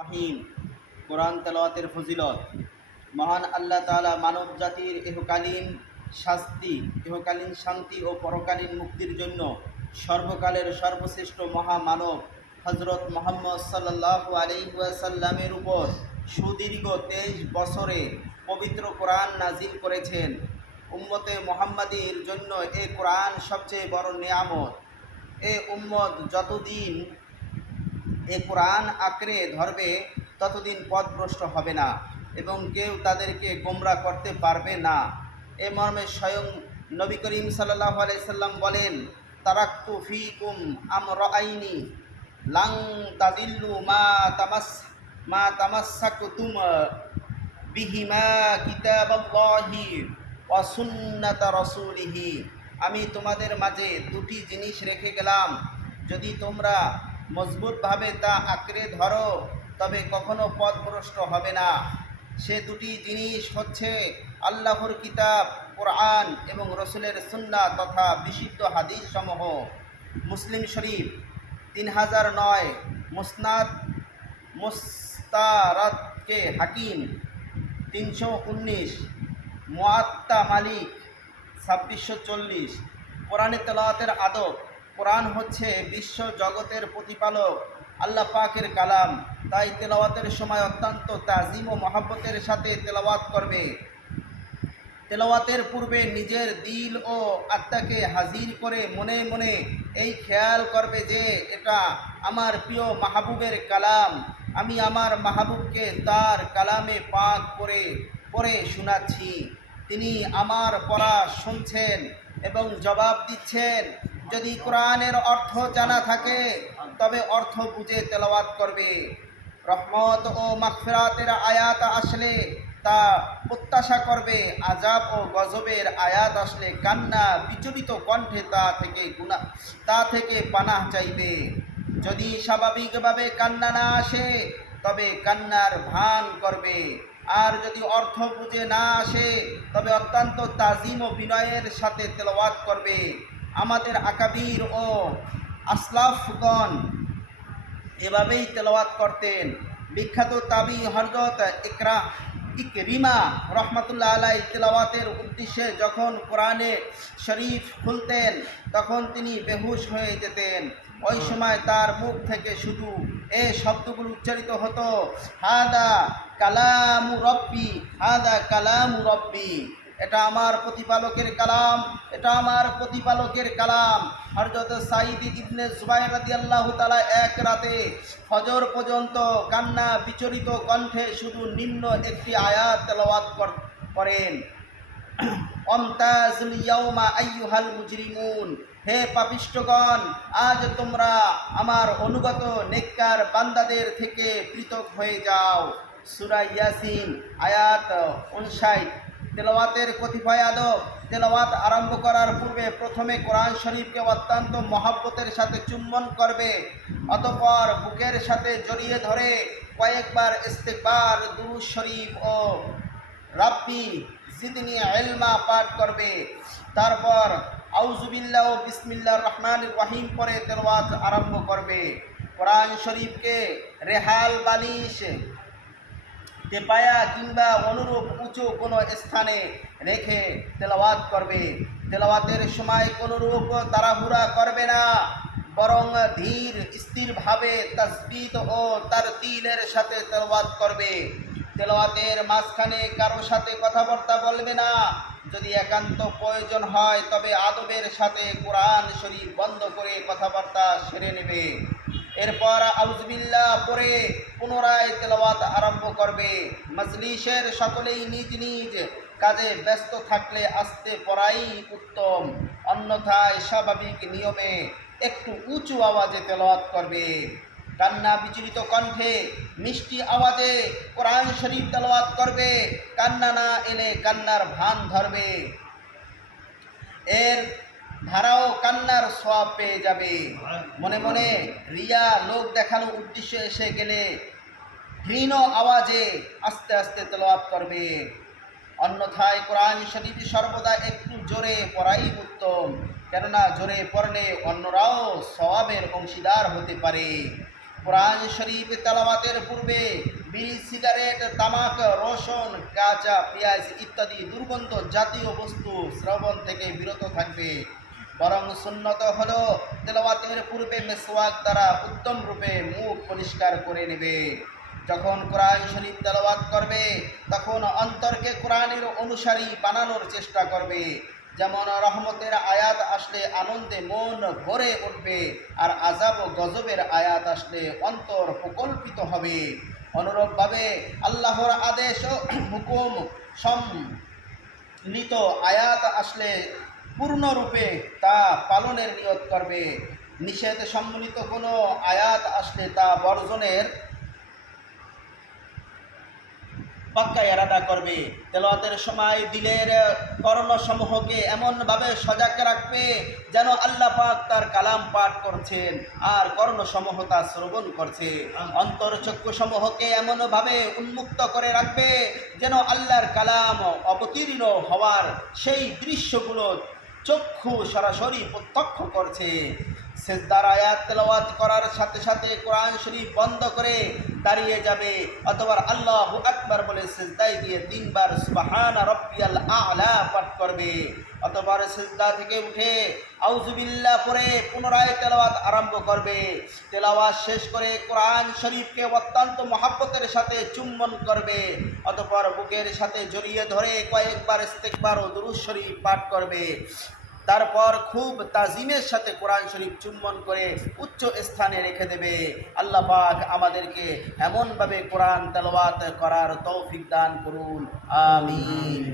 রহিম। কোরআন তেলাওয়াতের ফজিলত। মহান আল্লাহ তাআলা মানব জাতির ইহকালীন শান্তি ও পরকালীন মুক্তির জন্য সর্বকালের সর্বশ্রেষ্ঠ মহামানব হযরত মুহাম্মদ সাল্লাল্লাহু আলাইহি ওয়াসাল্লামের উপর সুদীর্ঘ 23 বছরে পবিত্র কোরআন নাজিল করেছেন। উম্মতে মুহাম্মাদীর জন্য এই কোরআন সবচেয়ে বড় নিয়ামত। এ উম্মত যতদিন এ কোরআন আঁকড়ে ধরবে ততদিন পথভ্রষ্ট হবে না এবং কেউ তাদেরকে গোমরা করতে পারবে না। এ মর্মে স্বয়ং নবী করিম সাল্লাল্লাহু আলাইহি সাল্লাম বলেন, তারাক্তু ফীকুম আমরাইনি লাং তাদিল্লু মা তামাসসাকতুম বিহিমা কিতাবাল্লাহি ওয়া সুন্নাতা রাসূলিহি। আমি তোমাদের মাঝে দুটি জিনিস রেখে গেলাম, যদি তোমরা মজবুতভাবে তা আঁকড়ে ধরো তবে কখনো পথভ্রষ্ট হবে না। সে দুটি জিনিস হচ্ছে আল্লাহর কিতাব কোরআন এবং রসুলের সুন্নাহ তথা বিশুদ্ধ হাদিস সমূহ। মুসলিম শরীফ 3009, মুসনাদ মুস্তারাদকে হাকিম 319, মুআত্তা মালিক 2640। কোরআনে তেলাওয়াতের আদব। কোরআন হচ্ছে বিশ্ব জগতের প্রতিপালক আল্লাহ পাকের কালাম, তাই তেলাওয়াতের সময় অত্যন্ত তাজিম ও মহব্বতের সাথে তেলাওয়াত করবে। তেলাওয়াতের পূর্বে নিজের দিল ও আত্মাকে হাজির করে মনে মনে এই খেয়াল করবে যে এটা আমার প্রিয় মাহবুবের কালাম। আমি আমার মাহবুবকে তার কালামে পাক করে পড়ে শোনাচ্ছি, তিনি আমার পড়া শুনছেন এবং জবাব দিচ্ছেন। যদি কোরআনের অর্থ জানা থাকে তবে অর্থ বুঝে তেলাওয়াত করবে। রহমত ও মাগফিরাতের আয়াত আসলে তা প্রত্যাশা করবে, আযাব ও গজবের আয়াত আসলে কান্না বিচলিত কণ্ঠে তা থেকে পানাহ চাইবে। যদি স্বাভাবিকভাবে কান্না না আসে তবে কান্নার ভান করবে, আর যদি অর্থ বুঝে না আসে তবে অত্যন্ত তাজিম ও বিনয়ের সাথে তেলাওয়াত করবে। আমাদের আকাবির ও আসলাফগণ এভাবেই তেলাওয়াত করতেন। বিখ্যাত তাবি হযরত ইকরিমা রহমাতুল্লাহ আলাইহি তেলাওয়াতের উদ্দেশ্যে যখন কোরআনে শরীফ খুলতেন তখন তিনি বেহুশ হয়ে যেতেন। ওই সময় তার মুখ থেকে শুধু এই শব্দগুলো উচ্চারিত হতো, হাদা কালামু রব্বি, হাদা কালামু রব্বি। এটা আমার প্রতিপালকের কালাম, এটা আমার প্রতিপালকের কালাম। হযরত সাঈদ ইবনে জুবাইর রাদিয়াল্লাহু তাআলা এক রাতে ফজর পর্যন্ত কান্না বিচলিত কণ্ঠে শুধু নিম্ন একটি আয়াত তেলাওয়াত করেন, অমতাজুল ইয়াউমা আইয়ুহাল মুজরিমুন, হে পাপিষ্ঠগণ, আজ তোমরা আমার অনুগত নেককার বান্দাদের থেকে পৃথক হয়ে যাও। সূরা ইয়াসিন আয়াত 59। তেলাওয়াতের কতিপয় আদব। তেলাওয়াত আরম্ভ করার পূর্বে প্রথমে কোরআন শরীফকে অত্যন্ত মহব্বতের সাথে চুম্বন করবে, অতঃপর বুকের সাথে জড়িয়ে ধরে কয়েকবার ইস্তিগফার, দুরূদ শরীফ ও রাব্বি জিদনি ইলমা পাঠ করবে। তারপর আউযু বিল্লাহি ও বিসমিল্লাহির রহমানির রহিম পড়ে তেলাওয়াত আরম্ভ করবে। কোরআন শরীফকে রেহাল, বালিশ, তেপায়া কিংবা অনুরূপ উঁচু কোনো স্থানে রেখে তেলাওয়াত করবে। তেলাওয়াতের সময় কোনোরূপ তাড়াহুড়া করবে না, বরং ধীর স্থিরভাবে তাসবিহ ও তারতিলের সাথে তেলাওয়াত করবে। তেলাওয়াতের মাঝখানে কারো সাথে কথাবার্তা বলবে না। যদি একান্ত প্রয়োজন হয় তবে আদবের সাথে কোরআন শরীফ বন্ধ করে কথাবার্তা সেরে নেবে। এরপর আউযু বিল্লাহ পড়ে পুনরায় তেলাওয়াত আরম্ভ করবে। মজলিসের সকলেই নিজ নিজ কাজে ব্যস্ত থাকলে আস্তে পড়াই উত্তম, অন্যথায় স্বাভাবিক নিয়মে একটু উঁচু আওয়াজে তেলাওয়াত করবে। কান্না বিচলিত কণ্ঠে মিষ্টি আওয়াজে কোরআন শরীফ তেলাওয়াত করবে। কান্না না এলে কান্নার ভান ধরবে, এর ধারাও কান্নার সওয়াব পেয়ে যাবে। মনে মনে রিয়া, লোক দেখানোর উদ্দেশ্যে এসে গেলে ক্ষীণ আওয়াজে আস্তে আস্তে তেলাওয়াত করবে। অন্যথায় কোরআন শরীফ সর্বদা একটু জোরে পড়াই উত্তম, কেননা জোরে পড়লে অন্যরাও সওয়াবের অংশীদার হতে পারে। কোরআন শরীফ তেলাওয়াতের পূর্বে বিড়ি, সিগারেট, তামাক, রসুন, কাঁচা পেঁয়াজ ইত্যাদি দুর্গন্ধ জাতীয় বস্তু শ্রবণ থেকে বিরত থাকবে। বরং সুন্নত হলো তেলাওয়াতের পূর্বে মেসওয়াক দ্বারা উত্তম রূপে মুখ পরিষ্কার করে নেবে। যখন কোরআন শরীফ তেলাওয়াত করবে তখন অন্তরকে কোরআনের অনুসারী বানানোর চেষ্টা করবে। যেমন রহমতের আয়াত আসলে আনন্দে মন ভরে উঠবে, আর আযাব ও গজবের আয়াত আসলে অন্তর প্রকল্পিত হবে। অনুরূপভাবে আল্লাহর আদেশ ও হুকুম সম্মিলিত আয়াত আসলে পূর্ণরূপে তা পালনের নিয়ত করবে। নিষেধ সম্মিলিত কোনো আয়াত আসলে তা বর্জনের পাক্কা এরাদা করবে। তেলাওয়াতের সময় দিলের কর্ণসমূহকে এমনভাবে সজাগ রাখবে যেন আল্লাহ পাক তার কালাম পাঠ করছেন আর কর্ণসমূহ তা শ্রবণ করছে। অন্তরচক্ষুসমূহকে এমনভাবে উন্মুক্ত করে রাখবে যেন আল্লাহর কালাম অবতীর্ণ হওয়ার সেই দৃশ্যগুলো চক্ষু সরাসরি প্রত্যক্ষ করছে। সেজদার আয়াত তেলাওয়াত করার সাথে সাথে কোরআন শরীফ বন্ধ করে দাঁড়িয়ে যাবে, অথবা আল্লাহু আকবার বলে সেজদায় গিয়ে 3 বার সুবহানা রাব্বিয়াল আ'লা পাঠ করবে। অথবা সেজদা থেকে উঠে আউযুবিল্লাহ পড়ে পুনরায় তেলাওয়াত আরম্ভ করবে। তেলাওয়াত শেষ করে কোরআন শরীফকে অত্যন্ত মহব্বতের সাথে চুম্বন করবে। অতঃপর বুকের সাথে জড়িয়ে ধরে কয়েকবার ইস্তেগফার ও দুরূদ শরীফ পাঠ করবে। তারপর খুব তাজিমের সাথে কোরআন শরীফ চুম্বন করে উচ্চ স্থানে রেখে দেবে। আল্লাহ পাক আমাদেরকে এমনভাবে কোরআন তেলাওয়াত করার তৌফিক দান করুন, আমিন।